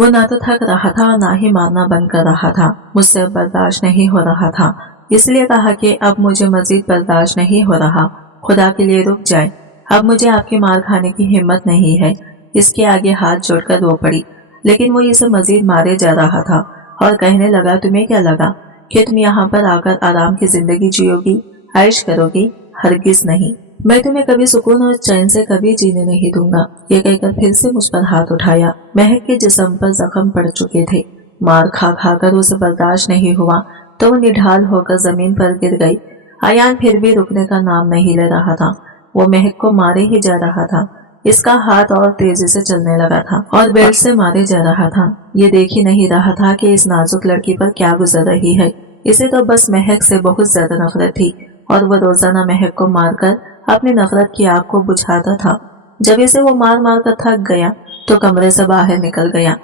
वो ना तो थक रहा था और ना ही मारना बंद कर रहा था। मुझसे अब बर्दाश्त नहीं हो रहा था, इसलिए कहा कि अब मुझे मजीद बर्दाश्त नहीं हो रहा, खुदा के लिए रुक जाए, अब मुझे आपकी मार खाने की हिम्मत नहीं है। इसके आगे हाथ जोड़कर रो पड़ी, लेकिन वो इसे मजीद मारे जा रहा था और कहने लगा, तुम्हें क्या लगा कि तुम यहाँ पर आकर आराम की जिंदगी जियोगी, ऐश करोगी? हरगिज नहीं, मैं तुम्हें कभी सुकून और चैन से कभी जीने नहीं दूंगा। ये कहकर फिर से मुझ पर हाथ उठाया। महक के जिस्म पर जख्म पड़ चुके थे, मार खा खा कर उसे बर्दाश्त नहीं हुआ तो वो निढाल होकर जमीन पर गिर गई। अयान फिर भी रुकने का नाम नहीं ले रहा था, वो महक को मारे ही जा रहा था। इसका हाथ और तेजी से चलने लगा था और बेल्ट से मारे जा रहा था। ये देख ही नहीं रहा था कि इस नाजुक लड़की पर क्या गुजर रही है। इसे तो बस महक से बहुत ज्यादा नफरत थी और वो रोजाना महक को मारकर अपनी नफरत की आग को बुझाता था। जब इसे वो मार मार कर थक गया तो कमरे से बाहर निकल गया।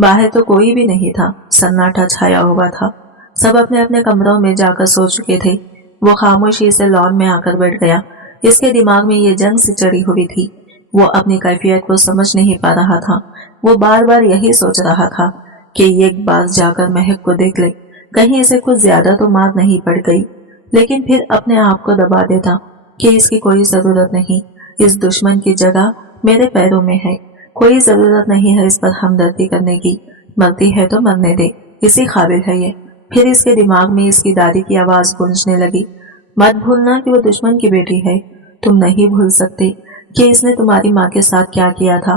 बाहर तो कोई भी नहीं था, सन्नाटा छाया हुआ था। सब अपने अपने कमरों में जाकर सो चुके थे। वो खामोशी से लॉन में आकर बैठ गया। इसके दिमाग में ये जंग सी चढ़ी हुई थी। वो अपनी कैफियत को समझ नहीं पा रहा था। वो बार बार यही सोच रहा था कि एक बार जाकर महक को देख ले, कहीं इसे कुछ ज्यादा तो मार नहीं पड़ गई। लेकिन फिर अपने आप को दबा देता कि इसकी कोई जरूरत नहीं, इस दुश्मन की जगह मेरे पैरों में है, कोई जरूरत नहीं है इस पर हमदर्दी करने की, मरती है तो मरने दे, इसी काबिल है ये। फिर इसके दिमाग में इसकी दादी की आवाज गूंजने लगी, मत भूलना कि वो दुश्मन की बेटी है, तुम नहीं भूल सकते कि इसने तुम्हारी माँ के साथ क्या किया था।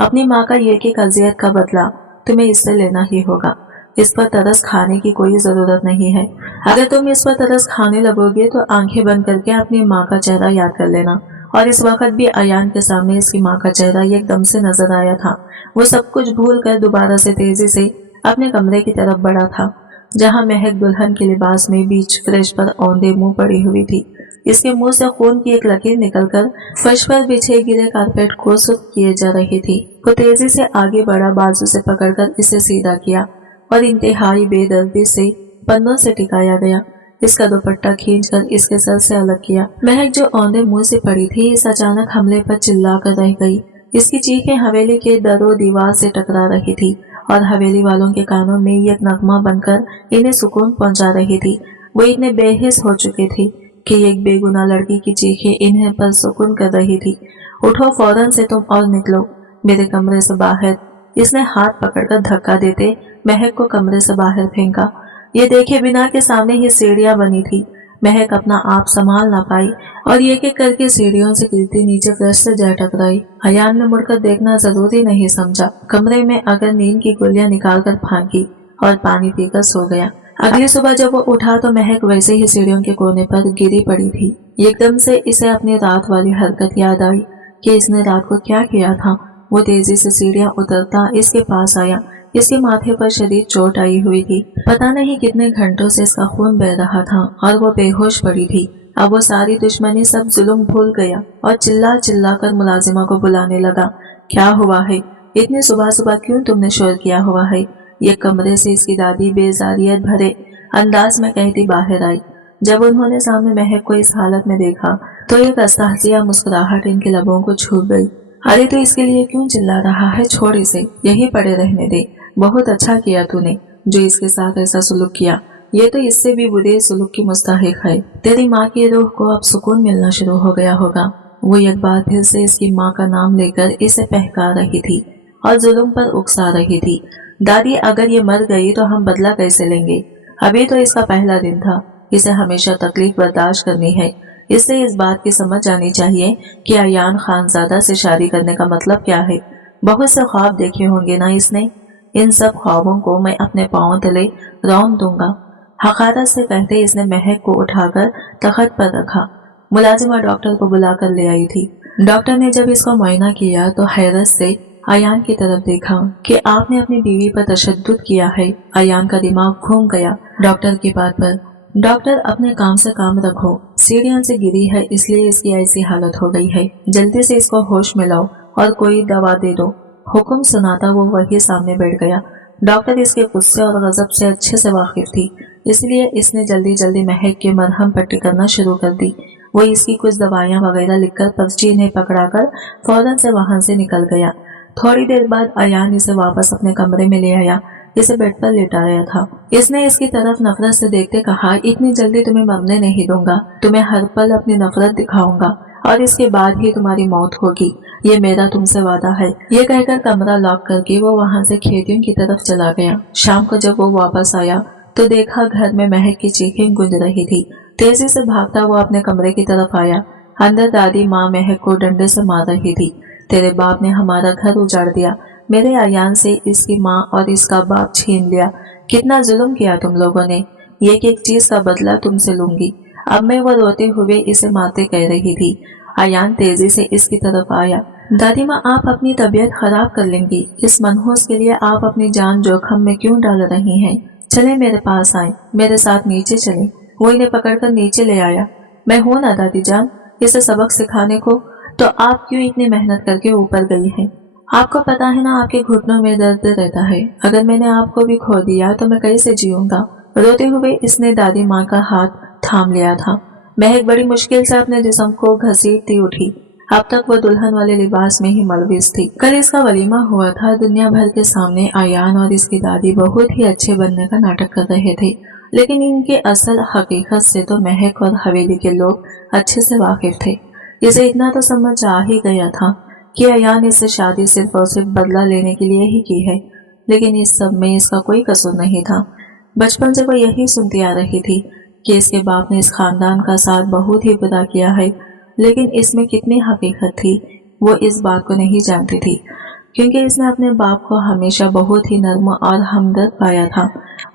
अपनी माँ का ये कि अजियत का बदला तुम्हें इससे लेना ही होगा। इस पर तरस खाने की कोई जरूरत नहीं है। अगर तुम इस पर तरस खाने लगोगे तो आंखें बंद करके अपनी माँ का चेहरा याद कर लेना। और इस वक्त भी अयान के सामने इसकी माँ का चेहरा एकदम से नजर आया था। वो सब कुछ भूल कर दोबारा से तेजी से अपने कमरे की तरफ बढ़ा था, जहाँ महक दुल्हन के लिबास में बीच फ्रेश पर औंधे मुंह पड़ी हुई थी। इसके मुंह से खून की एक लकीर निकलकर फर्श पर बिछे गिरे कारपेट को सुर्ख किए जा रही थी। वो तेजी से आगे बढ़ा, बाजू से पकड़कर इसे सीधा किया और इंतहाई बेदर्दी से पन्नों से टिकाया गया। इसका दुपट्टा खींचकर इसके सर से अलग किया। महक जो औंधे मुंह से पड़ी थी, इस अचानक हमले पर चिल्ला कर रह गई। इसकी चीखें हवेली के दरो दीवार से टकरा रही थी और हवेली वालों के कानों में ये एक नगमा बनकर इन्हें सुकून पहुंचा रही थी। वो इतने बेहिस हो चुके थे कि एक बेगुनाह लड़की की चीखें इन्हें पर सुकून कर रही थी। उठो फौरन से तुम और निकलो मेरे कमरे से बाहर। इसने हाथ पकड़कर धक्का देते महक को कमरे से बाहर फेंका। ये देखे बिना के सामने ही सीढ़ियां बनी थी। महक अपना आप संभाल ना पाई और एक एक करके सीढ़ियों से गिरती नीचे फर्श से जा टकराई। अयान ने मुड़कर देखना जरूरी नहीं समझा। कमरे में अगर नींद की गोलियां निकालकर फांकी और पानी पीकर सो गया। अगली सुबह जब वो उठा तो महक वैसे ही सीढ़ियों के कोने पर गिरी पड़ी थी। एकदम से इसे अपनी रात वाली हरकत याद आई कि इसने रात को क्या किया था। वो तेजी से सीढ़ियां उतरता इसके पास आया। इसके माथे पर शदीद चोट आई हुई थी। पता नहीं कितने घंटों से इसका खून बह रहा था और वो बेहोश पड़ी थी। अब वो सारी दुश्मनी, सब जुल्म भूल गया और चिल्ला चिल्ला कर मुलाजिमा को बुलाने लगा। क्या हुआ है? इतनी सुबह सुबह क्यों तुमने शोर किया हुआ है? ये कमरे से इसकी दादी बेजारियत भरे अंदाज में कहती बाहर आई। जब उन्होंने सामने महक को इस हालत में देखा तो एक अस्ताहजिया मुस्कुराहट इनके लबों को छू गई। अरे तो इसके लिए क्यों चिल्ला रहा है? छोड़ इसे, यही पड़े रहने दे। बहुत अच्छा किया तूने जो इसके साथ ऐसा सुलूक किया। ये तो इससे भी बुरे सुलूक की मुस्तहिक है। तेरी माँ की रूह को अब सुकून मिलना शुरू हो गया होगा। वो एक बार फिर से इसकी माँ का नाम लेकर इसे बहका रही थी और जुल्म पर उकसा रही थी। दादी, अगर ये मर गई तो हम बदला कैसे लेंगे? अभी तो इसका पहला दिन था। इसे हमेशा तकलीफ बर्दाश्त करनी है। इससे इस बात की समझ आनी चाहिए कि अयान खानजादा से शादी करने का मतलब क्या है। बहुत से ख्वाब देखे होंगे ना इसने। इन सब ख्वाबों को मैं अपने पांव तले रौंद दूंगा। हकारत से कहते इसने महक को उठाकर तख्त पर रखा। मुलाजिमा डॉक्टर को बुलाकर ले आई थी। डॉक्टर ने जब इसका मुआयना किया तो हैरत से अयान की तरफ देखा कि आपने अपनी बीवी पर तशद्दुद किया है। अयान का दिमाग घूम गया डॉक्टर की बात पर। डॉक्टर, अपने काम से काम रखो। सीढ़ियों से गिरी है इसलिए इसकी ऐसी हालत हो गई है। जल्दी से इसको होश में लाओ और कोई दवा दे दो। हुक्म सुनाता वो वही सामने बैठ गया। डॉक्टर इसके गुस्से और गजब से अच्छे से वाकिफ थी, इसलिए इसने जल्दी जल्दी महक के मरहम पट्टी करना शुरू कर दी। वो इसकी कुछ दवाइयां वगैरह लिखकर पर्ची इन्हें पकड़ाकर फौरन से वहां से निकल गया। थोड़ी देर बाद अयान इसे वापस अपने कमरे में ले आया। इसे बेड पर लेटाया था। इसने इसकी तरफ नफरत से देखते कहा, इतनी जल्दी तुम्हें मरने नहीं दूंगा, तुम्हें हर पल अपनी नफरत दिखाऊंगा और इसके बाद ही तुम्हारी मौत होगी, ये मेरा तुमसे वादा है। ये कहकर कमरा लॉक करके वो वहाँ से खेतियों की तरफ चला गया। शाम को जब वो वापस आया तो देखा घर में महक की चीखें गूंज रही थी। तेजी से भागता वो अपने कमरे की तरफ आया। अंदर दादी माँ महक को डंडे से मार रही थी। तेरे बाप ने हमारा घर उजाड़ दिया, मेरे अयान से इसकी माँ और इसका बाप छीन लिया, कितना जुल्म किया तुम लोगों ने, एक एक चीज का बदला तुमसे लूंगी। अब मैं वो रोते हुए इसे मारते कह रही थी। अयान तेजी से इसकी तरफ आया। दादी माँ, आप अपनी तबीयत खराब कर लेंगी, इस मनहूस के लिए आप अपनी जान जोखम में क्यों डाल रही हैं? चले मेरे पास आए, मेरे साथ नीचे चले। वो इन्हें पकड़कर नीचे ले आया। मैं हूं ना दादी जान, इसे सबक सिखाने को, तो आप क्यों इतनी मेहनत करके ऊपर गई हैं? आपको पता है ना आपके घुटनों में दर्द रहता है, अगर मैंने आपको भी खो दिया तो मैं कैसे जीऊंगा? रोते हुए इसने दादी माँ का हाथ थाम लिया था। महक बड़ी मुश्किल से अपने जिस्म को घसीटती उठी। अब तक वो दुल्हन वाले लिबास में ही मलविस थी। कल इसका वलीमा हुआ था। दुनिया भर के सामने अयान और इसकी दादी बहुत ही अच्छे बनने का नाटक कर रहे थे, लेकिन इनके असल हकीकत से तो महक और हवेली के लोग अच्छे से वाकिफ थे। इसे इतना तो समझ आ ही गया था कि अयान इससे शादी सिर्फ और सिर्फ बदला लेने के लिए ही की है, लेकिन इस सब में इसका कोई कसूर नहीं था। बचपन से वो यही सुनती आ रही थी कि इसके बाप ने इस खानदान का साथ बहुत ही बुरा किया है, लेकिन इसमें कितनी हकीकत थी वो इस बात को नहीं जानती थी, क्योंकि इसने अपने बाप को हमेशा बहुत ही नर्म और हमदर्द पाया था।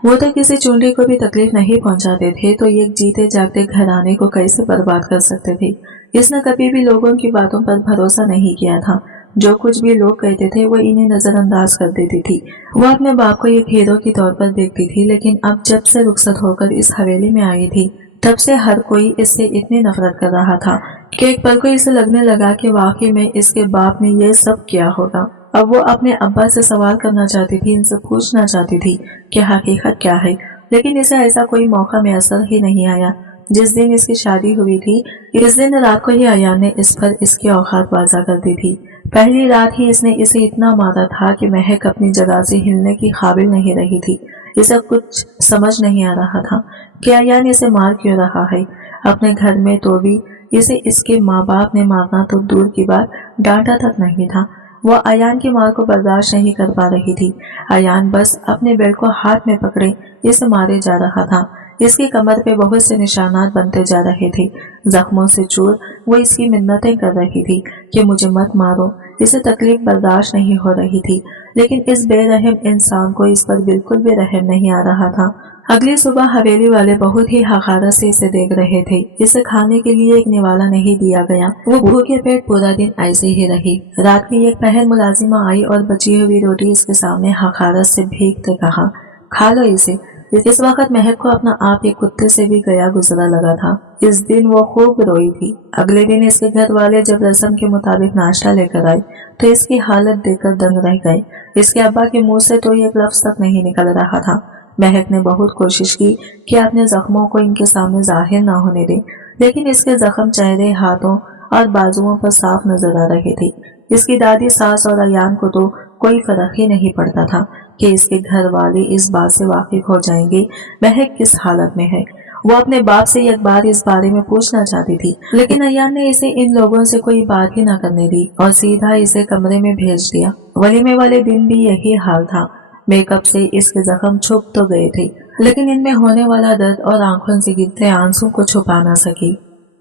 वो तो किसी चुंडी को भी तकलीफ नहीं पहुंचाते थे, तो ये जीते जागते घराने को कैसे बर्बाद कर सकते थे। इसने कभी भी लोगों की बातों पर भरोसा नहीं किया था। जो कुछ भी लोग कहते थे वो इन्हें नजरअंदाज कर देती थी। वो अपने बाप को एक हीरो के तौर पर देखती थी, लेकिन अब जब से रुखसत होकर इस हवेली में आई थी तब से हर कोई इससे इतनी नफरत कर रहा था कि एक पल को इसे लगने लगा कि वाकई में इसके बाप ने ये सब किया होगा। अब वो अपने अब्बा से सवाल करना चाहती थी, इनसे पूछना चाहती थी कि हकीकत क्या है, लेकिन इसे ऐसा कोई मौका मैसर ही नहीं आया। जिस दिन इसकी शादी हुई थी इस दिन रात को ही अयान ने इस पर इसकी औकात बाजा कर दी थी। पहली रात ही इसने इसे इतना मारा था कि महक अपनी जगह से हिलने की काबिल नहीं रही थी। इसे कुछ समझ नहीं आ रहा था कि अयान इसे मार क्यों रहा है। अपने घर में तो भी इसे इसके माँ बाप ने मारना तो दूर की बात, डांटा तक नहीं था। वो अयान की मार को बर्दाश्त नहीं कर पा रही थी। अयान बस अपने बेल्ट को हाथ में पकड़े इसे मारे जा रहा था। इसकी कमर पे बहुत से निशानात बनते जा रहे थे। जख्मों से चूर वो इसकी मिन्नतें कर रही थी कि मुझे मत मारो। इसे तकलीफ बर्दाश्त नहीं हो रही थी, लेकिन इस बेरहम इंसान को इस पर बिल्कुल भी रहम नहीं आ रहा था। अगली सुबह हवेली वाले बहुत ही हकारत से इसे देख रहे थे। इसे खाने के लिए एक निवाला नहीं दिया गया। वो भूखे पेट पूरा दिन ऐसे ही रही। रात की एक पहर मुलाजिमा आई और बची हुई रोटी इसके सामने हकारत से भीगते कहा, खा लो इसे। इस वक्त महक को अपना आप एक कुत्ते से भी गया गुजरा लगा था। इस दिन वो खूब रोई थी। अगले दिन इसके घर वाले जब रस्म के मुताबिक नाश्ता लेकर आए तो इसकी हालत देखकर दंग रह गए। इसके अब्बा के मुंह से तो एक लफ्ज तक नहीं निकल रहा था। महक ने बहुत कोशिश की कि अपने जख्मों को इनके सामने जाहिर न होने दे, लेकिन इसके जख्म चेहरे, हाथों और बाजुओं पर साफ नजर आ रहे थे। इसकी दादी, सास और अयान को तो कोई फर्क ही नहीं पड़ता था कि इसके घर वाले इस बात से वाकिफ हो जाएंगे महक किस हालत में है। वो अपने बाप से एक बार इस बारे में पूछना चाहती थी, लेकिन अयान ने इसे इन लोगों से कोई बात ही न करने दी और सीधा इसे कमरे में भेज दिया। वलीमे वाले दिन भी यही हाल था। मेकअप से इसके जख्म छुप तो गए थे, लेकिन इनमें होने वाला दर्द और आंखों से गिरते आंसू को छुपा न सकी।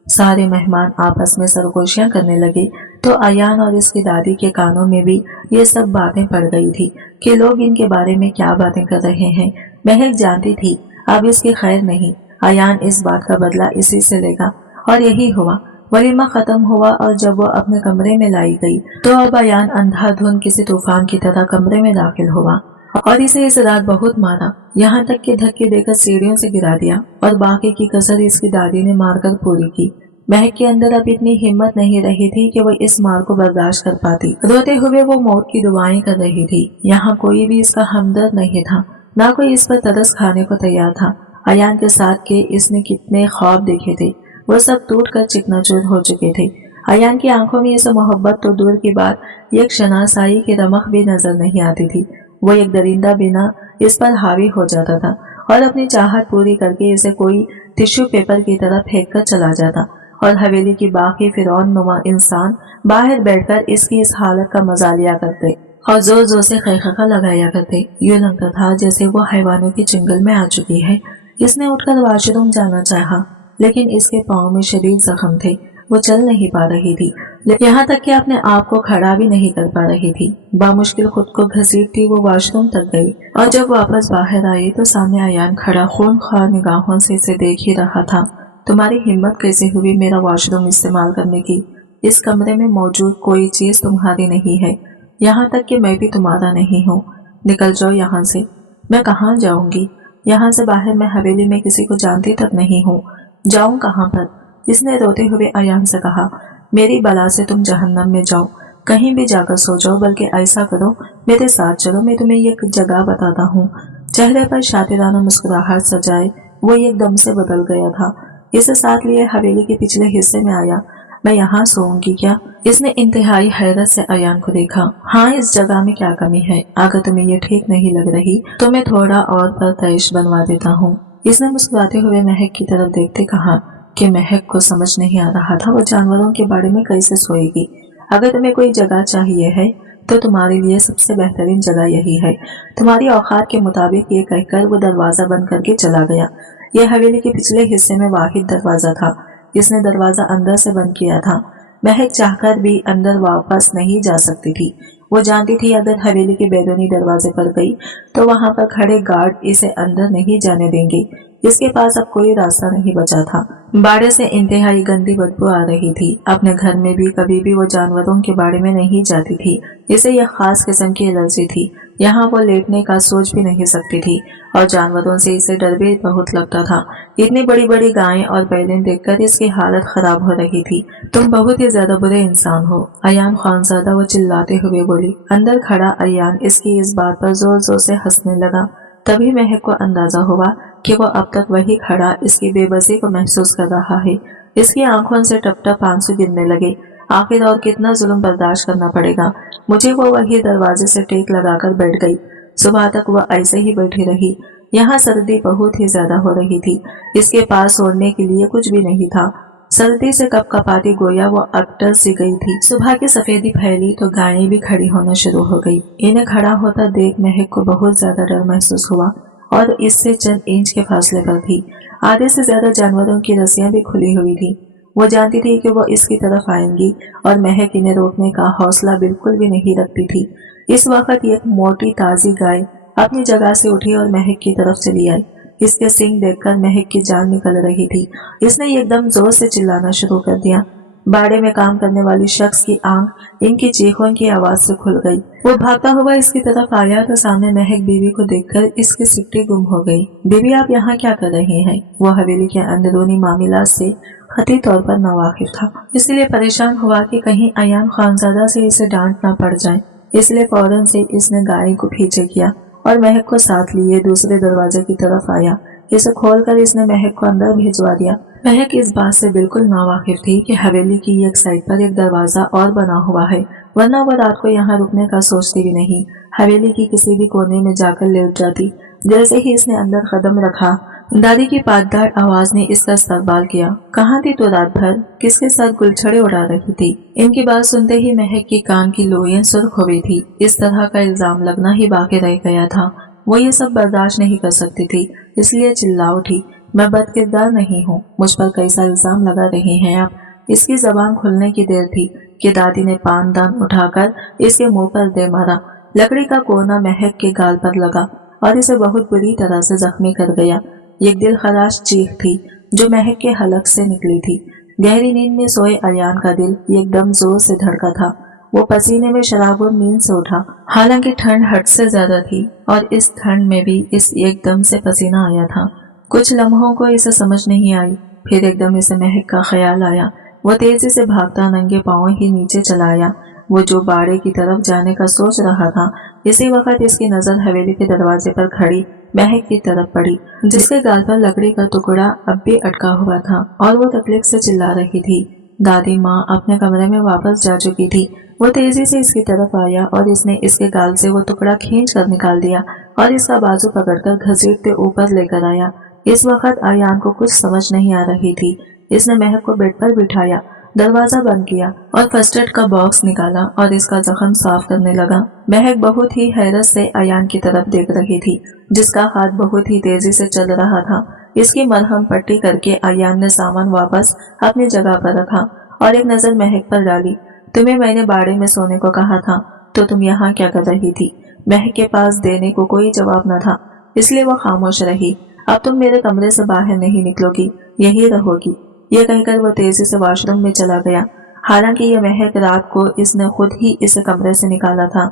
सारे मेहमान आपस में सरगोशियां करने लगे तो अयान और इसकी दादी के कानों में भी ये सब बातें पड़ गई थी कि लोग इनके बारे में क्या बातें कर रहे हैं। महक जानती थी अब इसकी खैर नहीं। अयान इस बात का बदला इसी से लेगा और यही हुआ। वलीमा खत्म हुआ और जब वो अपने कमरे में लाई गई तो अब अयान अंधाधुंध किसी तूफान की तरह कमरे में दाखिल हुआ और इसे इस रात बहुत मारा, यहाँ तक कि धक्के देकर सीढ़ियों से गिरा दिया और बाकी की कसर इसकी दादी ने मारकर पूरी की। महक के अंदर अब इतनी हिम्मत नहीं रही थी कि वो इस मार को बर्दाश्त कर पाती। रोते हुए वो मौत की दुआएं कर रही थी। यहाँ कोई भी इसका हमदर्द नहीं था, ना कोई इस पर तरस खाने को तैयार था। अयान के साथ के इसने कितने ख्वाब देखे थे, वो सब टूट कर चिकनाचूर हो चुके थे। अयान की आंखों में इसे मोहब्बत तो दूर की बात, एक शनासाई की रमक भी नजर नहीं आती थी। वो एक दरिंदा बिना इस पर हावी हो जाता था और अपनी चाहत पूरी करके इसे कोई टिश्यू पेपर की तरह फेंक कर चला जाता, और हवेली की बाकी फिरौन नुमा इंसान बाहर बैठकर इसकी इस हालत का मजा लिया करते और जोर जोर से खैखा लगाया करते। यूं लगता था जैसे वो हैवानों की जंगल में आ चुकी है। इसने उठकर वॉशरूम जाना चाहा, लेकिन इसके पाँव में शदीद जख्म थे। वो चल नहीं पा रही थी, यहाँ तक कि अपने आप को खड़ा भी नहीं कर पा रही थी। बामुश्किल खुद को घसीटती वो वॉशरूम तक गई, और जब वापस बाहर आई तो सामने अयान खड़ा खूनख्वार निगाहों से इसे देख ही रहा था। तुम्हारी हिम्मत कैसे हुई मेरा वॉशरूम इस्तेमाल करने की? इस कमरे में मौजूद कोई चीज तुम्हारी नहीं है, यहाँ तक कि मैं भी तुम्हारा नहीं हूँ। निकल जाओ यहाँ से। मैं कहाँ जाऊंगी? यहाँ से बाहर मैं हवेली में किसी को जानती तक नहीं हूँ। जाऊं कहाँ पर? इसने रोते हुए अयान से कहा। मेरी बला से तुम जहन्नम में जाओ, कहीं भी जाकर सो जाओ, बल्कि ऐसा करो मेरे साथ चलो, मैं तुम्हें एक जगह बताता हूँ। चेहरे पर शातिराना मुस्कुराहट सजाए वो एकदम से बदल गया था। इसे साथ लिए हवेली के पिछले हिस्से में आया। मैं यहाँ सोऊंगी क्या? इसने इंतहाई हैरत से अयान को देखा। हाँ, इस जगह में क्या कमी है? अगर तुम्हें ये ठीक नहीं लग रही तो मैं थोड़ा और परतैश बनवा देता हूँ। इसने मुस्कुराते हुए महक की तरफ देखते कहा कि महक को समझ नहीं आ रहा था वो जानवरों के बारे में कैसे सोएगी। अगर तुम्हें कोई जगह चाहिए है तो तुम्हारे लिए सबसे बेहतरीन जगह यही है। तुम्हारी औकात के मुताबिक ये कहकर वो दरवाजा बंद करके चला गया। यह हवेली के पिछले हिस्से में वाहिद दरवाजा था। इसने दरवाजा अंदर से बंद किया था। महक चाहकर भी अंदर वापस नहीं जा सकती थी। वो जानती थी अगर हवेली के बैरूनी दरवाजे पर गई तो वहां पर खड़े गार्ड इसे अंदर नहीं जाने देंगे। इसके पास अब कोई रास्ता नहीं बचा था। बाड़े से इंतहाई गंदी बदबू आ रही थी। अपने घर में भी कभी भी वो जानवरों के बाड़े में नहीं जाती थी। इसे यह खास किस्म की एलर्जी थी। यहाँ वो लेटने का सोच भी नहीं सकती थी, और जानवरों से इसे डर भी बहुत लगता था। इतनी बड़ी बड़ी गायें और बैलें देखकर इसकी हालत खराब हो रही थी। तुम बहुत ही ज्यादा बुरे इंसान हो, अयान खानजादा वो चिल्लाते हुए बोली। अंदर खड़ा अयान इसकी इस बात पर जोर जोर से हंसने लगा। तभी महक को अंदाजा हुआ कि वो अब तक वही खड़ा इसकी बेबसी को महसूस कर रहा है। इसकी आंखों से टप टप आंसू गिरने लगे। आखिर और कितना जुल्म बर्दाश्त करना पड़ेगा मुझे? वो वही दरवाजे से टेक लगाकर बैठ गई। सुबह तक वह ऐसे ही बैठी रही। यहाँ सर्दी बहुत ही ज्यादा हो रही थी। इसके पास ओढ़ने के लिए कुछ भी नहीं था। सर्दी से कपकपाती गोया वो अकटर सी गई थी। सुबह की सफेदी फैली तो गायें भी खड़ी होना शुरू हो गई। इन्हें खड़ा होता देख महक को बहुत ज्यादा डर महसूस हुआ, और इससे चंद इंच के फासले पर थी। आधे से ज्यादा जानवरों की रस्सियां भी खुली हुई थी। वो जानती थी कि वो इसकी तरफ आएंगी, और महक इन्हें रोकने का हौसला बिल्कुल भी नहीं रखती थी। इस वक्त एक मोटी ताजी गाय अपनी जगह से उठी और महक की तरफ चली आई। इसके सींग देखकर महक की जान निकल रही थी। इसने एकदम जोर से चिल्लाना शुरू कर दिया। बाड़े में काम करने वाली शख्स की आंख इनकी चीखों की आवाज से खुल गई। वो भागता हुआ इसकी तरफ आया तो सामने महक बीवी को देखकर इसकी सिट्टी गुम हो गई। बीवी, आप यहाँ क्या कर रही हैं? वो हवेली के अंदरूनी मामला से खती तौर पर नावाकिफ था, इसलिए परेशान हुआ कि कहीं अयान खानजादा से इसे डांट न पड़ जाए। इसलिए फौरन से इसने गाय को पीछे किया और महक को साथ लिए दूसरे दरवाजे की तरफ आया। इसे खोलकर इसने महक को अंदर भिजवा दिया। महक इस बात से बिल्कुल नावाकिफ थी कि हवेली की एक साइड पर एक दरवाजा और बना हुआ है, वरना वो रात को यहाँ रुकने का सोचती भी नहीं। हवेली की किसी भी कोने में जाकर लेट जाती। जैसे ही इसने अंदर कदम रखा, दादी की पाटदार आवाज ने इसका इस्तकबाल किया। कहाँ थी तो रात भर? किसके साथ गुलछड़े उड़ा रही थी? इनकी बात सुनते ही महक की कान की लोइयां सुर्ख हो गई थी। इस तरह का इल्जाम लगना ही बाकी रह गया था। वो ये सब बर्दाश्त नहीं कर सकती थी, इसलिए चिल्ला उठी। मैं बदकिरदार नहीं हूँ, मुझ पर कैसा इल्जाम लगा रहे हैं आप? इसकी जबान खुलने की देर थी कि दादी ने पानदान उठाकर इसके मुंह पर दे मारा। लकड़ी का कोना महक के गाल पर लगा और इसे बहुत बुरी तरह से जख्मी कर गया। एक दिल खराश चीख थी जो महक के हलक से निकली थी। गहरी नींद में सोए अयान का दिल एकदम जोर से धड़का था। वो पसीने में शराबुर नींद से उठा। हालांकि ठंड हद से ज्यादा थी और इस ठंड में भी इस एकदम से पसीना आया था। कुछ लम्हों को इसे समझ नहीं आई, फिर एकदम इसे महक का ख्याल आया। वो तेजी से भागता नंगे पांव ही नीचे चला आया। वो जो बाड़े की तरफ जाने का सोच रहा था, इसी वक्त इसकी नजर हवेली के दरवाजे पर खड़ी महक की तरफ पड़ी, जिसके गाल पर लकड़ी का टुकड़ा अब भी अटका हुआ था और वो तकलीफ से चिल्ला रही थी। दादी माँ अपने कमरे में वापस जा चुकी थी। वो तेजी से इसकी तरफ आया और इसने इसके गाल से वो टुकड़ा खींच कर निकाल दिया और इसका बाजू पकड़कर घसीटते ऊपर लेकर आया। इस वक्त अयान को कुछ समझ नहीं आ रही थी। इसने महक को बेड पर बिठाया, दरवाजा बंद किया और फर्स्ट एड का बॉक्स निकाला और इसका जख्म साफ करने लगा। महक बहुत ही हैरत से अयान की तरफ देख रही थी, जिसका हाथ बहुत ही तेजी से चल रहा था। इसकी मरहम पट्टी करके अयान ने सामान वापस अपनी जगह पर रखा और एक नजर महक पर डाली। तुम्हें मैंने बाड़े में सोने को कहा था, तो तुम यहाँ क्या कर रही थी? महक के पास देने को कोई जवाब न था, इसलिए वो खामोश रही। अब तुम मेरे कमरे से बाहर नहीं निकलोगी, यही रहोगी। ये कहकर वो तेजी से वॉशरूम में चला गया। हालांकि ये महक रात को इसने खुद ही इस कमरे से निकाला था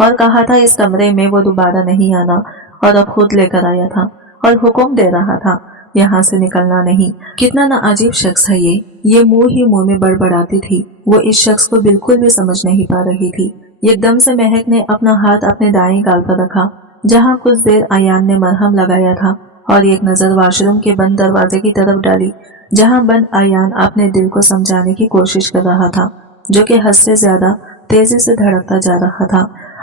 और कहा था इस कमरे में वो दोबारा नहीं आना, और अब खुद लेकर आया था और हुक्म दे रहा था यहाँ से निकलना नहीं। कितना ना अजीब शख्स है ये मुंह ही मुंह में बड़बड़ाती थी। वो इस शख्स को बिल्कुल भी समझ नहीं पा रही थी। एकदम से महक ने अपना हाथ अपने दाएं गाल पर रखा, जहाँ कुछ देर अयान ने मरहम लगाया था, और एक नजर वॉशरूम के बंद दरवाजे की तरफ डाली, जहां बंद अयान अपने दिल को समझाने की कोशिश कर रहा था, जो कि हद से ज्यादा तेजी से धड़कता जा रहा था।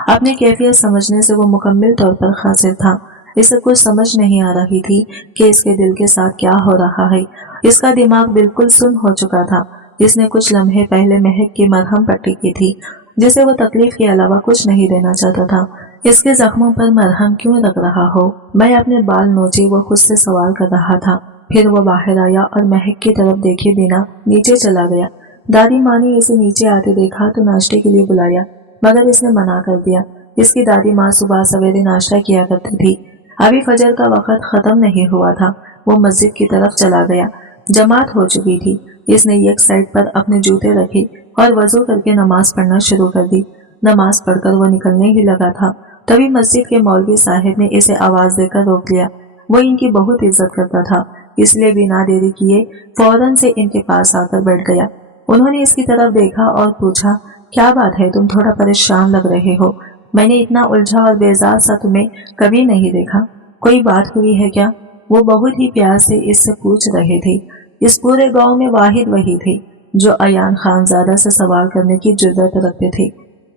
अपनी कैफियत समझने से वो मुकम्मल तौर पर खासिर था। इसे कुछ समझ नहीं आ रही थी कि इसके दिल के साथ क्या हो रहा है। इसका दिमाग बिल्कुल सुन्न हो चुका था। इसने कुछ लम्हे पहले महक की मरहम पट्टी की थी, जिसे वो तकलीफ के अलावा कुछ नहीं देना चाहता था। इसके जख्मों पर मरहम क्यों लग रहा हो? मैं अपने बाल नोचे वो खुद से सवाल कर रहा था। फिर वो बाहर आया और महक की तरफ देखे बिना नीचे चला गया। दादी माँ ने इसे नीचे आते देखा तो नाश्ते के लिए बुलाया, मगर इसने मना कर दिया। इसकी दादी माँ सुबह सवेरे नाश्ता किया करती थी। अभी फजर का वक्त खत्म नहीं हुआ था। वो मस्जिद की तरफ चला गया। जमात हो चुकी थी। इसने एक साइड पर अपने जूते रखे और वजू करके नमाज पढ़ना शुरू कर दी। नमाज पढ़कर वो निकलने ही लगा था, तभी मस्जिद के मौलवी साहिब ने इसे आवाज देकर रोक लिया। वो इनकी बहुत इज्जत करता था, इसलिए बिना देरी किए फौरन से इनके पास आकर बैठ गया। उन्होंने इसकी तरफ देखा और पूछा, क्या बात है, तुम थोड़ा परेशान लग रहे हो। मैंने इतना उलझा और बेजार सा तुम्हें कभी नहीं देखा। कोई बात हुई है क्या? वो बहुत ही प्यार से इससे पूछ रहे थे। इस पूरे गांव में वाहिद वही थे जो अयान खानजादा से सवाल करने की जुर्रत रखते थे।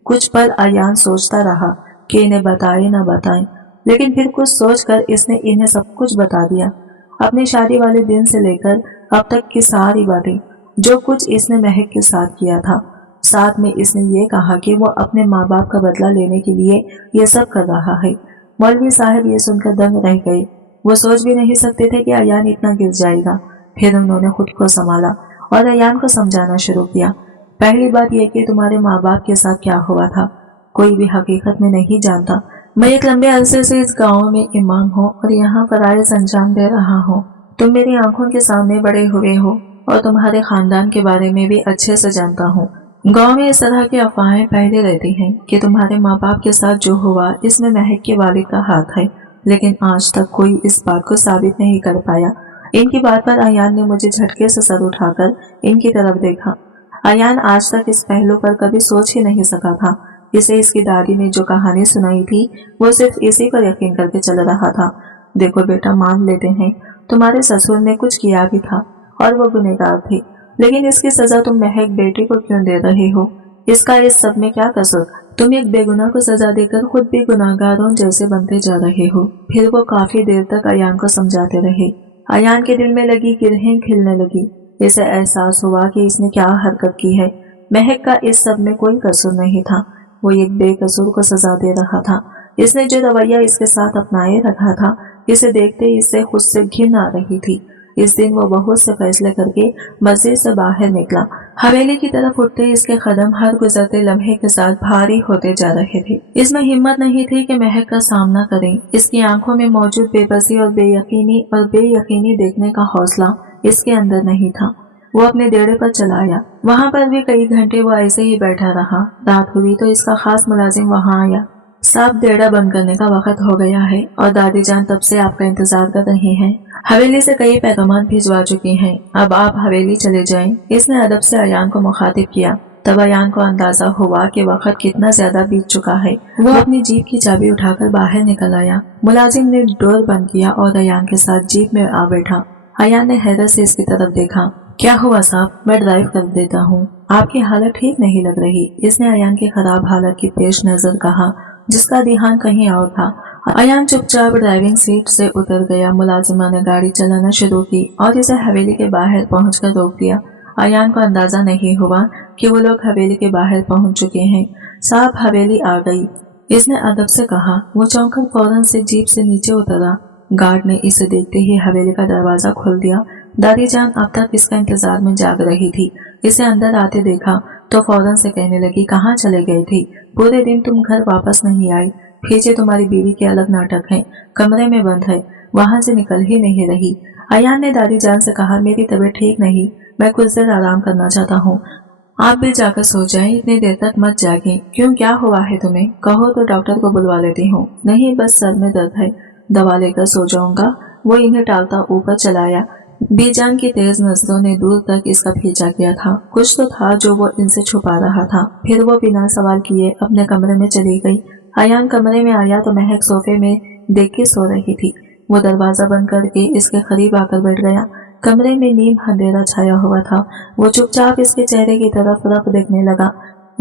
कुछ पल अयान सोचता रहा कि इन्हें बताए न बताएं, लेकिन फिर कुछ सोचकर इसने इन्हें सब कुछ बता दिया। अपनी शादी वाले दिन से लेकर अब तक की सारी बातें, जो कुछ इसने महक के साथ किया था। साथ में इसने ये कहा कि वो अपने माँ बाप का बदला लेने के लिए ये सब कर रहा है। मौलवी साहब ये सुनकर दंग रह गए। वो सोच भी नहीं सकते थे कि अयान इतना गिर जाएगा। फिर उन्होंने खुद को संभाला और अयान को समझाना शुरू किया। पहली बात यह कि तुम्हारे माँ बाप के साथ क्या हुआ था कोई भी हकीकत में नहीं जानता। मैं एक लंबे अरसे से इस गांव में इमाम हूँ और यहाँ फराइज़ अंजाम दे रहा हूँ। तुम मेरी आंखों के सामने बड़े हुए हो और तुम्हारे खानदान के बारे में भी अच्छे से जानता हूँ। गांव में इस तरह की अफवाहें फैली रहती हैं कि तुम्हारे माँ बाप के साथ जो हुआ इसमें महक के वालिद का हाथ है, लेकिन आज तक कोई इस बात को साबित नहीं कर पाया। इनकी बात पर अयान ने मुझे झटके से सर उठाकर इनकी तरफ देखा। अयान आज तक इस पहलू पर कभी सोच ही नहीं सका था। इसे इसकी दादी ने जो कहानी सुनाई थी वो सिर्फ इसी पर यकीन करके चल रहा था। देखो बेटा, मान लेते हैं तुम्हारे ससुर ने कुछ किया भी था और वो गुनहगार थे, लेकिन इसकी सजा तुम महक बेटी को क्यों दे रहे हो? इसका इस सब में क्या कसूर? तुम एक बेगुनाह को सजा देकर खुद भी गुनाहगारों जैसे बनते जा रहे हो। फिर वो काफी देर तक अयान को समझाते रहे। अयान के दिल में लगी गिरहें खिलने लगी। इसे एहसास हुआ कि इसने क्या हरकत की है। महक का इस सब में कोई कसूर नहीं था। वो एक बेकसूर को सजा दे रहा था। इसने जो रवैया इसके साथ अपनाए रखा था, इसे देखते ही इससे खुद से घिन आ रही थी। इस दिन वो बहुत से फैसले करके मस्जिद से बाहर निकला। हवेली की तरफ उठते इसके कदम हर गुजरते लम्हे के साथ भारी होते जा रहे थे। इसमें हिम्मत नहीं थी कि महक का सामना करें। इसकी आंखों में मौजूद बेबसी और बेयकीनी देखने का हौसला इसके अंदर नहीं था। वो अपने डेरे पर चला आया। वहाँ पर भी कई घंटे वो ऐसे ही बैठा रहा। रात हुई तो इसका खास मुलाजिम वहाँ आया। साहब, डेरा बंद करने का वक्त हो गया है और दादी जान तब से आपका इंतजार कर रही हैं। हवेली से कई पैगाम भिजवा चुकी हैं। अब आप हवेली चले जाएं। इसने अदब से अयान को मुखातिब किया। तब अयान को अंदाजा हुआ कि वक्त कितना ज्यादा बीत चुका है। वो अपनी जीप की चाबी उठाकर बाहर निकल आया। मुलाजिम ने डोर बंद किया और अयान के साथ जीप में आ बैठा। अयान ने हैरत से इसकी तरफ देखा। क्या हुआ साहब, मैं ड्राइव कर देता हूँ, आपकी हालत ठीक नहीं लग रही। इसने अयान की खराब हालत की पेश नजर कहा, जिसका ध्यान कहीं और था। अयान चुपचाप ड्राइविंग सीट से उतर गया। मुलाजिमा ने गाड़ी चलाना शुरू की और इसे हवेली के बाहर पहुंचकर रोक दिया। अयान को अंदाजा नहीं हुआ कि वो लोग हवेली के बाहर पहुंच चुके हैं। साहब, हवेली आ गई, इसने अदब से कहा। वो चौंककर फौरन से जीप से नीचे उतरा। गार्ड ने इसे देखते ही हवेली का दरवाजा खोल दिया। दादी जान अब तक इसका इंतजार में जाग रही थी। इसे अंदर आते देखा तो फौरन से कहने लगी, कहाँ चले गए थे? पूरे दिन तुम घर वापस नहीं आई। पीछे तुम्हारी बीवी के अलग नाटक है, कमरे में बंद है, वहां से निकल ही नहीं रही। अयान ने दादी जान से कहा, मेरी तबीयत ठीक नहीं, मैं कुछ देर आराम करना चाहता हूँ, आप भी जाकर सो जाएं, इतनी देर तक मत जागे। क्यों, क्या हुआ है तुम्हें? कहो तो डॉक्टर को बुलवा लेती हूँ। नहीं, बस सर में दर्द है, दवा लेकर सो जाऊंगा। वो इन्हें टालता ऊपर चलाया। बीजान की तेज नजरों ने दूर तक इसका पीछा किया था। कुछ तो था जो वो इनसे छुपा रहा था। फिर वो बिना सवाल किए अपने कमरे में चली गई। अयान कमरे में आया तो महक सोफे में देख के सो रही थी। वो दरवाजा बंद करके इसके करीब आकर बैठ गया। कमरे में नीम अंधेरा छाया हुआ था। वो चुपचाप इसके चेहरे की तरफ रफ देखने लगा।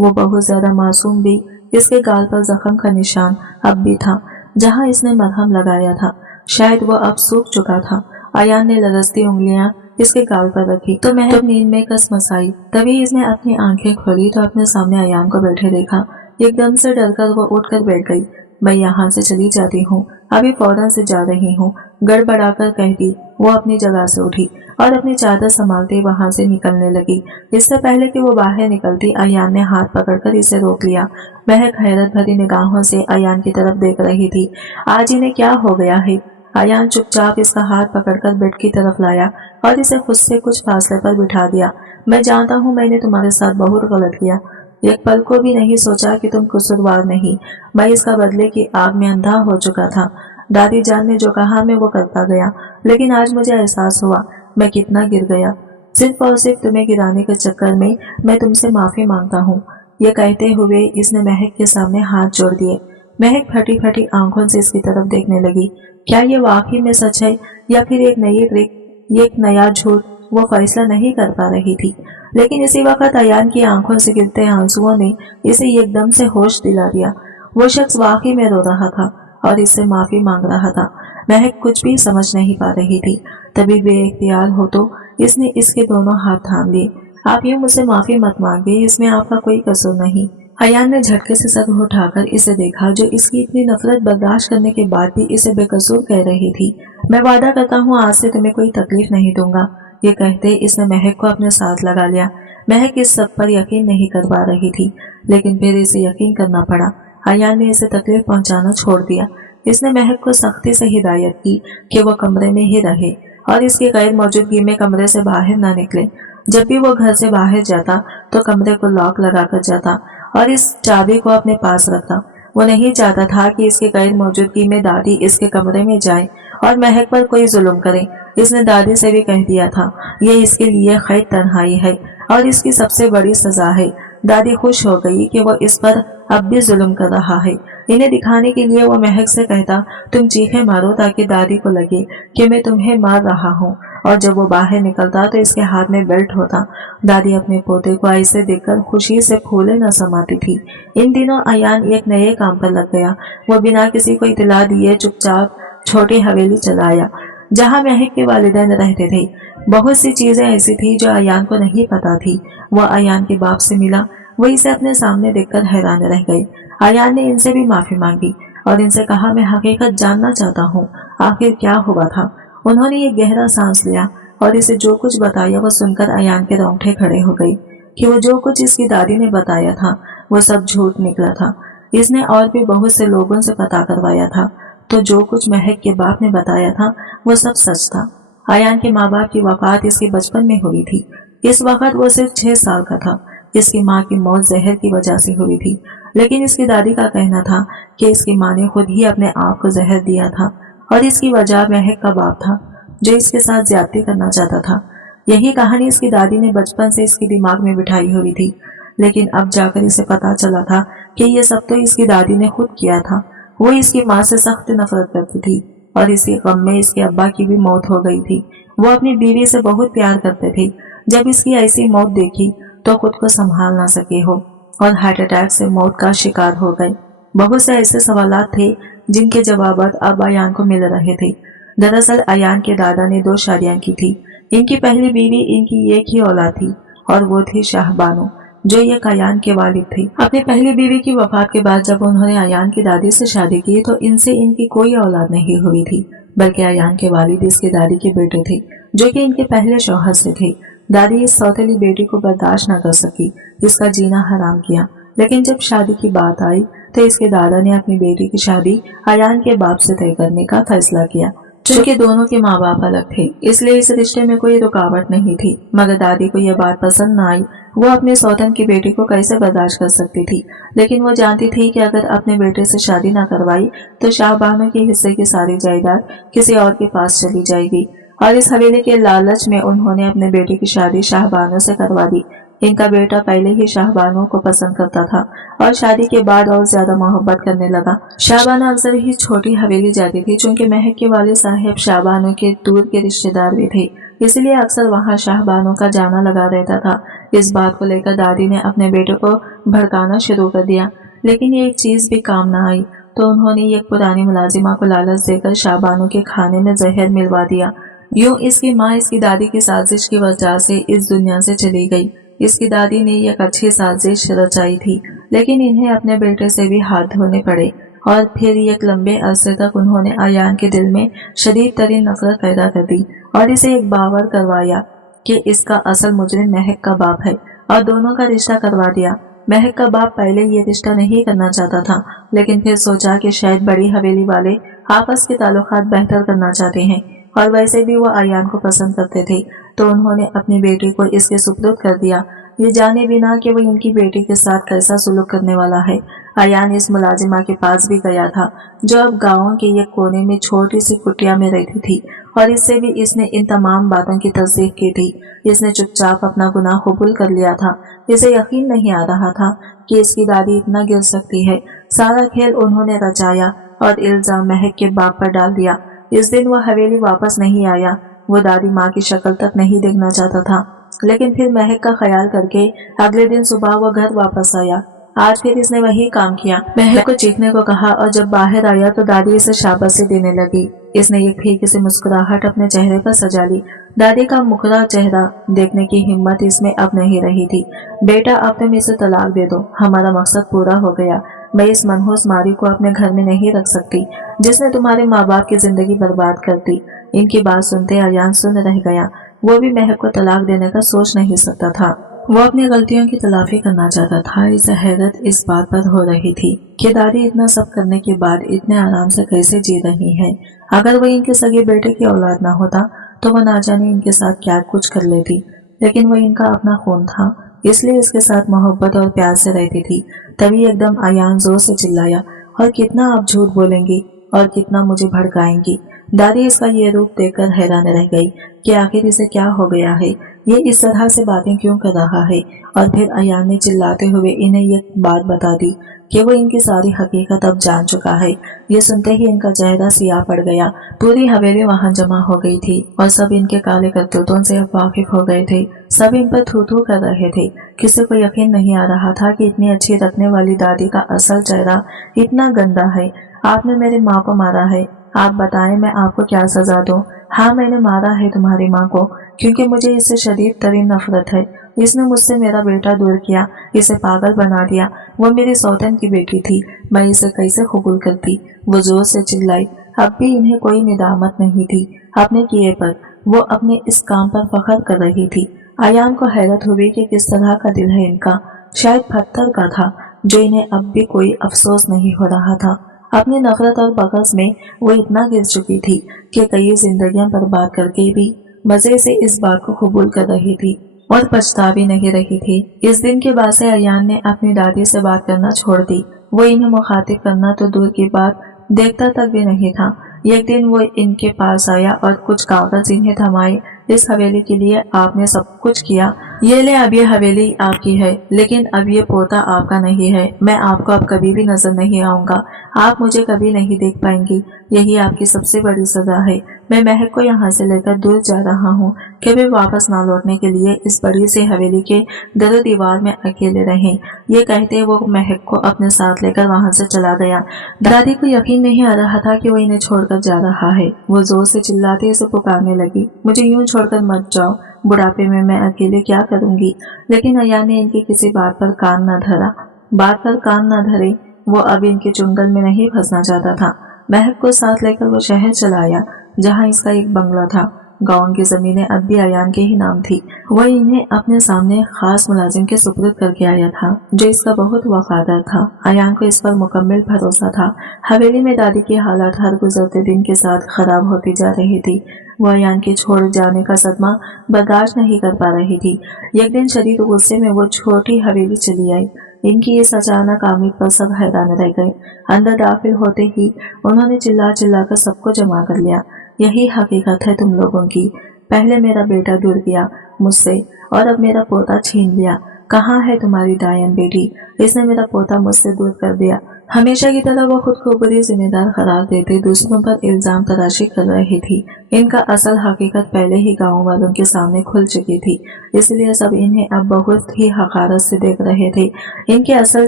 वो बहुत ज्यादा मासूम भी। इसके गाल पर जख्म का निशान अब भी था, जहाँ इसने मरहम लगाया था। शायद वो अब सूख चुका था। अयान ने लरसती उंगलियां इसके गाल पर रखी तो महक नींद में कसमस आई। तभी इसने अपनी आंखें खोली तो अपने सामने अयान को बैठे देखा। एकदम से डरकर वो उठकर बैठ गई। मैं यहाँ से चली जाती हूँ, अभी फौरन से जा रही हूँ, गड़बड़ाकर कह दी। वो अपनी जगह से उठी और अपनी चादर संभालते वहां से निकलने लगी। इससे पहले कि वो बाहर निकलती, अयान ने हाथ पकड़कर इसे रोक लिया। महक हैरत भरी निगाहों से अयान की तरफ देख रही थी। आज इन्हें क्या हो गया है? अयान चुपचाप इसका हाथ पकड़कर बेड की तरफ लाया और इसे खुद से कुछ फासले पर बिठा दिया। मैं जानता हूँ मैंने तुम्हारे साथ बहुत गलत किया। एक पल को भी नहीं सोचा कि तुम कसूरवार नहीं। मैं इसका बदले की आग में अंधा हो चुका था। दादी जान ने जो कहा मैं वो करता गया, लेकिन आज मुझे एहसास हुआ मैं कितना गिर गया। सिर्फ और सिर्फ तुम्हें गिराने के चक्कर में मैं तुमसे माफी मांगता हूँ। ये कहते हुए इसने महक के सामने हाथ जोड़ दिए। महक फटी फटी आंखों से इसकी तरफ देखने लगी। क्या ये वाकई में सच है या फिर एक नई ट्रिक, एक नया झूठ? वो फैसला नहीं कर पा रही थी। लेकिन इसी वक्त अयान की आंखों से गिरते आंसुओं ने इसे एकदम से होश दिला दिया। वो शख्स वाकई में रो रहा था और इससे माफी मांग रहा था। महक कुछ भी समझ नहीं पा रही थी। तभी बेइख्तियार हो तो इसने इसके दोनों हाथ थाम लिए। आप यूं मुझसे माफी मत मांगिए, इसमें आपका कोई कसूर नहीं। अयान ने झटके से सर उठाकर इसे देखा, जो इसकी इतनी नफरत बर्दाश्त करने के बाद भी इसे बेकसूर कह रही थी। मैं वादा करता हूँ आज से तुम्हें कोई तकलीफ नहीं दूंगा। ये कहते इसने महक को अपने साथ लगा लिया। महक इस सब पर यकीन नहीं कर पा रही थी, लेकिन फिर इसे यकीन करना पड़ा। अयान ने इसे तकलीफ पहुंचाना छोड़ दिया। इसने महक को सख्ती से हिदायत की कि वो कमरे में ही रहे और इसकी गैर मौजूदगी में कमरे से बाहर ना निकले। जब भी वो घर से बाहर जाता तो कमरे को लॉक लगाकर जाता और इस चाबी को अपने पास रखता। वो नहीं चाहता था कि इसकी गैर मौजूदगी में दादी इसके कमरे में जाए और महक पर कोई जुल्म करे। इसने दादी से भी कह दिया था ये इसके लिए खैर तन्हाई है और इसकी सबसे बड़ी सजा है। दादी खुश हो गई कि वो इस पर अब भी जुल्म कर रहा है। इन्हें दिखाने के लिए वो महक से कहता तुम चीखे मारो ताकि दादी को लगे कि मैं तुम्हें मार रहा हूँ, और जब वो बाहर निकलता तो इसके हाथ में बेल्ट होता। दादी अपने पोते को ऐसे देखकर खुशी से फूले न समाती थी। इन दिनों अयान एक नए काम पर लग गया। वो बिना किसी को इतला दिए चुपचाप छोटी हवेली चलाया जहाँ महक के वालिदैन रहते थे। बहुत सी चीजें ऐसी थी जो अयान को नहीं पता थी। वो अयान के बाप से मिला, वो इसे अपने सामने देखकर हैरान रह गए। अयान ने इनसे भी माफी मांगी और इनसे कहा मैं हकीकत जानना चाहता हूँ, आखिर क्या हुआ था। उन्होंने एक गहरा सांस लिया और इसे जो कुछ बताया वो सुनकर अयान के रोंगटे खड़े हो गए कि वो जो कुछ इसकी दादी ने बताया था वो सब झूठ निकला था। इसने और भी बहुत से लोगों से पता करवाया था, तो जो कुछ महक के बाप ने बताया था वो सब सच था। अयान के माँ बाप की वफात इसके बचपन में हुई थी। इस वक्त वो सिर्फ 6 साल का था। इसकी माँ की मौत जहर की वजह से हुई थी, लेकिन इसकी दादी का कहना था कि इसकी माँ ने खुद ही अपने आप को जहर दिया था और इसकी वजह महक का बाप था जो इसके साथ ज्यादती करना चाहता था। यही कहानी इसकी दादी ने बचपन से इसके दिमाग में बिठाई हुई थी, लेकिन अब जाकर इसे पता चला था कि ये सब तो इसकी दादी ने खुद किया था। वो इसकी माँ से सख्त नफरत करती थी और इसी गम में इसके अब्बा की भी मौत हो गई थी। वो अपनी बीवी से बहुत प्यार करते थे, जब इसकी ऐसी मौत देखी तो खुद को संभाल ना सके हो और हार्ट अटैक से मौत का शिकार हो गए। बहुत से ऐसे सवालात थे जिनके जवाबात अब अयान को मिल रहे थे। दरअसल अयान के दादा ने 2 शादियां की थी। इनकी पहली बीवी इनकी एक ही औलाद थी और वो थी शाहबानो, जो एक अयान के वालिद थे। अपनी पहली बीवी की वफात के बाद जब उन्होंने अयान की दादी से शादी की तो इनसे इनकी कोई औलाद नहीं हुई थी, बल्कि अयान के वालिद इसकी दादी के बेटे थे, जो कि इनके पहले शौहर से थे। दादी इस सौतेली बेटी को बर्दाश्त न कर सकी, इसका जीना हराम किया। लेकिन जब शादी की बात आई तो इसके दादा ने अपनी बेटी की शादी अयान के बाप से तय करने का फैसला किया। चूंकि दोनों के माँ बाप अलग थे, इसलिए इस रिश्ते में कोई रुकावट नहीं थी। मगर दादी को यह बात पसंद न आई। वो अपने सौतन की बेटी को कैसे बर्दाश्त कर सकती थी, लेकिन वो जानती थी कि अगर अपने बेटे से शादी न करवाई तो शाहबानो के हिस्से की सारी जायदाद किसी और के पास चली जाएगी। और इस हवेली के लालच में उन्होंने अपने बेटे की शादी शाहबानो से करवा दी। इनका बेटा पहले ही शाहबानो को पसंद करता था और शादी के बाद और ज्यादा मोहब्बत करने लगा। शाहबानो अक्सर ही छोटी हवेली जाती थी, चूंकि महक के वालिद साहब शाहबानो के दूर के रिश्तेदार भी थे, इसलिए अक्सर वहां शाहबानो का जाना लगा रहता था। इस बात को लेकर दादी ने अपने बेटे को भड़काना शुरू कर दिया, लेकिन एक चीज भी काम न आई तो उन्होंने एक पुरानी मुलाजिमा को लालच देकर शाहबानो के खाने में जहर मिलवा दिया। यूं इसकी माँ इसकी दादी की साजिश की वजह से इस दुनिया से चली गई। इसकी दादी ने एक अच्छी साजिश रचाई थी, लेकिन इन्हें अपने बेटे से भी हाथ धोने पड़े और फिर एक लंबे अरसे तक उन्होंने अयान के दिल में शदीद तरीन नफरत पैदा कर दी और इसे एक बावर करवाया कि इसका असल मुजरिम महक का बाप है और दोनों का रिश्ता करवा दिया। महक का बाप पहले ये रिश्ता नहीं करना चाहता था, लेकिन फिर सोचा कि शायद बड़ी हवेली वाले आपस के ताल्लुकात बेहतर करना चाहते हैं और वैसे भी वो अयान को पसंद करते थे, तो उन्होंने अपनी बेटी को इसके सुपुर्द कर दिया, ये जाने बिना कि वो इनकी बेटी के साथ कैसा सुलूक करने वाला है। अयान इस मुलाजिमा के पास भी गया था, जो अब गाँव के एक कोने में छोटी सी कुटिया में रहती थी, और इससे भी इसने इन तमाम बातों की तस्दीक की थी। इसने चुपचाप अपना गुनाह कबूल कर लिया था। इसे यकीन नहीं आ रहा था कि इसकी दादी इतना गिर सकती है। सारा खेल उन्होंने रचाया और इल्जाम महक के बाप पर डाल दिया। इस दिन वो हवेली वापस नहीं आया। वो दादी माँ की शक्ल तक नहीं देखना चाहता था, लेकिन फिर महक का ख्याल करके अगले दिन सुबह वो घर वापस आया। आज फिर इसने वही काम किया। महक को चीखने को कहा और जब बाहर आया तो दादी इसे शाबाशी देने लगी। इसने एक फीकी सी मुस्कुराहट अपने चेहरे पर सजा ली। दादी का मुकरा चेहरा देखने की हिम्मत इसमें अब नहीं रही थी। बेटा, अब तुम इसे तलाक दे दो, हमारा मकसद पूरा हो गया। मैं इस मनहूस मारी को अपने घर में नहीं रख सकती, जिसने तुम्हारे माँ बाप की जिंदगी बर्बाद कर दी। इनकी बात सुनते अयान सुन रह गया। वो भी महक को तलाक देने का सोच नहीं सकता था। वो अपनी गलतियों की तलाफी करना चाहता था। इसे हैरत इस बात पर हो रही थी कि दादी इतना सब करने के बाद इतने आराम से कैसे जी रही है। अगर वो इनके सगे बेटे की औलाद ना होता तो वो ना जाने इनके साथ क्या कुछ कर लेती, लेकिन वो इनका अपना खून था, इसलिए इसके साथ मोहब्बत और प्यार से रहती थी। तभी एकदम अयान जोर से चिल्लाया, और कितना आप झूठ बोलेंगी और कितना मुझे भड़काएंगी। दादी इसका ये रूप देखकर हैरान रह गई कि आखिर इसे क्या हो गया है, ये इस तरह से बातें क्यों कर रहा है। और फिर अयान ने चिल्लाते हुए इन्हें ये बात बता दी कि वो इनकी सारी हकीकत अब जान चुका है। ये सुनते ही इनका चेहरा सियाह पड़ गया। पूरी हवेली वहां जमा हो गई थी और सब इनके काले करतूतों से अब वाकिफ हो गए थे। सब इन पर थू थू कर रहे थे। किसी को यकीन नहीं आ रहा था कि इतनी अच्छी रखने वाली दादी का असल चेहरा इतना गंदा है। आपने मेरी माँ को मारा है, आप बताएं मैं आपको क्या सजा दूं? हाँ, मैंने मारा है तुम्हारी माँ को, क्योंकि मुझे इससे शदीद तरीन नफरत है। इसने मुझसे मेरा बेटा दूर किया, इसे पागल बना दिया। वो मेरी सौतन की बेटी थी, मैं इसे कैसे कबूल करती? वो जोर से चिल्लाई। अब भी इन्हें कोई निदामत नहीं थी अपने किए पर। वो अपने इस काम पर फख्र कर रही थी। अयान को हैरत हुई कि किस तरह का दिल है इनका। शायद पत्थर का था, जो इन्हें अब भी कोई अफसोस नहीं हो रहा था। अपनी नफरत और बगस में वो इतना गिर चुकी थी कि कई जिंदगियां बर्बाद करके भी मजे से इस बात को कबूल कर रही थी और पछता भी नहीं रही थी। इस दिन के बाद से अयान ने अपनी दादी से बात करना छोड़ दी। वो इन्हें मुखातिब करना तो दूर की बात, देखता तक भी नहीं था। एक दिन वो इनके पास आया और कुछ कागज इन्हें थमाए। इस हवेली के लिए आपने सब कुछ किया, ये ले, अब ये हवेली आपकी है, लेकिन अब ये पोता आपका नहीं है। मैं आपको अब कभी भी नजर नहीं आऊंगा, आप मुझे कभी नहीं देख पाएंगी। यही आपकी सबसे बड़ी सजा है। मैं महक को यहाँ से लेकर दूर जा रहा हूँ, कभी वापस ना लौटने के लिए इस बड़ी सी हवेली के दरो दीवार में अकेले रहें। ये कहते वो महक को अपने साथ लेकर वहां से चला गया। दादी को यकीन नहीं आ रहा था कि वो इन्हें छोड़कर जा रहा है। वो जोर से चिल्लाते उसे पुकारने लगी, मुझे यूं छोड़कर मत जाओ, बुढ़ापे में मैं अकेले क्या करूंगी। लेकिन अय्या ने इनकी किसी बात पर कान न धरा। बात पर कान न धरे, वो अब इनके चुंगल में नहीं फंसना चाहता था। महक को साथ लेकर वो शहर चला आया, जहाँ इसका एक बंगला था। गांव की जमीनें अब भी अयान के ही नाम थी। वह इन्हें अपने सामने खास मुलाजिम के सुपुर्द करके आया था, जो इसका बहुत वफादार था। अयान को इस पर मुकम्मल भरोसा था। हवेली में दादी की हालत हर गुजरते दिन के साथ खराब होती जा रही थी। वह अयान के छोड़ जाने का सदमा बर्दाश्त नहीं कर पा रही थी। एक दिन शदीद गुस्से में वो छोटी हवेली चली आई। इनकी इस अचानक आमद पर सब हैरान रह गए। अंदर दाखिल होते ही उन्होंने चिल्ला चिल्ला कर सबको जमा कर लिया। यही हकीकत है तुम लोगों की। पहले मेरा बेटा दूर गया मुझसे, और अब मेरा पोता छीन लिया। कहाँ है तुम्हारी दायन बेटी? इसने मेरा पोता मुझसे दूर कर दिया। हमेशा की तरह वो खुद को बुरी जिम्मेदार करार देते दूसरों पर इल्जाम तराशी कर रही थी। इनका असल हकीकत पहले ही गाँव वालों के सामने खुल चुकी थी, इसलिए सब इन्हें अब बहुत ही हकारत से देख रहे थे। इनके असल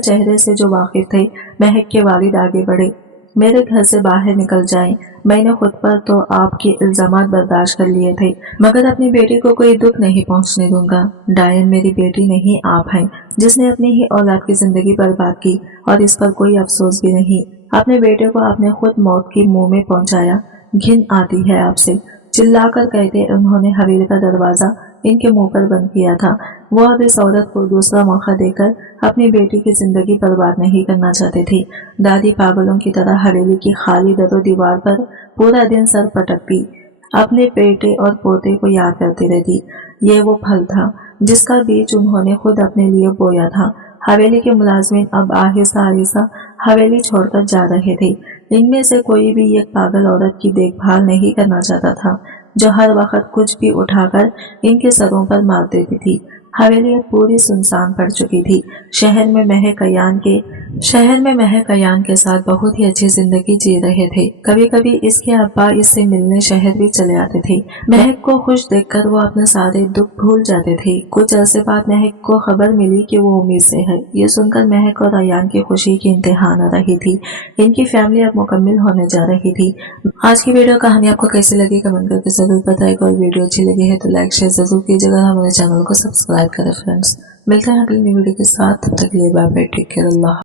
चेहरे से जो वाकिफ थे, महक के वालिद आगे बढ़े, मेरे घर से बाहर निकल जाएं। मैंने खुद पर तो आपके इल्जामात बर्दाश्त कर लिए थे, मगर अपनी बेटी को कोई दुख नहीं पहुंचने दूंगा। डायन मेरी बेटी नहीं, आप हैं, जिसने अपनी ही औलाद की जिंदगी बर्बाद की, और इस पर कोई अफसोस भी नहीं। अपने बेटे को आपने खुद मौत की मुंह में पहुंचाया। घिन आती है आपसे, चिल्लाकर कहते उन्होंने हवेली का दरवाजा इनके मुंह पर बंद किया था। वो अब इस औरत को दूसरा मौका देकर अपनी बेटी की जिंदगी बर्बाद नहीं करना चाहते थे। दादी पागलों की तरह हवेली की खाली दरो दीवार पर पूरा दिन सर पटकती, अपने बेटे और पोते को याद करती रहती। ये वो फल था जिसका बीज उन्होंने खुद अपने लिए बोया था। हवेली के मुलाजमीन अब आहिस्ता आहिस्ता हवेली छोड़कर जा रहे थे। इनमें से कोई भी एक पागल औरत की देखभाल नहीं करना चाहता था, जो हर वक्त कुछ भी उठाकर इनके सरों पर मार देती थी। हवेली अब पूरी सुनसान पड़ चुकी थी। शहर में महक अयान के साथ बहुत ही अच्छी जिंदगी जी रहे थे। कभी कभी इसके अब्बा इससे मिलने शहर भी चले आते थे। महक को खुश देखकर वो अपने सारे दुख भूल जाते थे। कुछ अरसे बाद महक को खबर मिली कि वो उम्मीद से है। ये सुनकर महक और अयान की खुशी की इंतहा न रही थी। इनकी फैमिली अब मुकम्मल होने जा रही थी। आज की वीडियो कहानी आपको कैसी लगी कमेंट करके जरूर बताइएगा, और वीडियो अच्छी लगी है तो लाइक शेयर जरूर कीजिएगा। हमारे चैनल को सब्सक्राइब करें फ्रेंड्स। मिलते हैं अगली वीडियो के साथ, तब तक के लिए बाय बाय, टेक केयर, अल्लाह।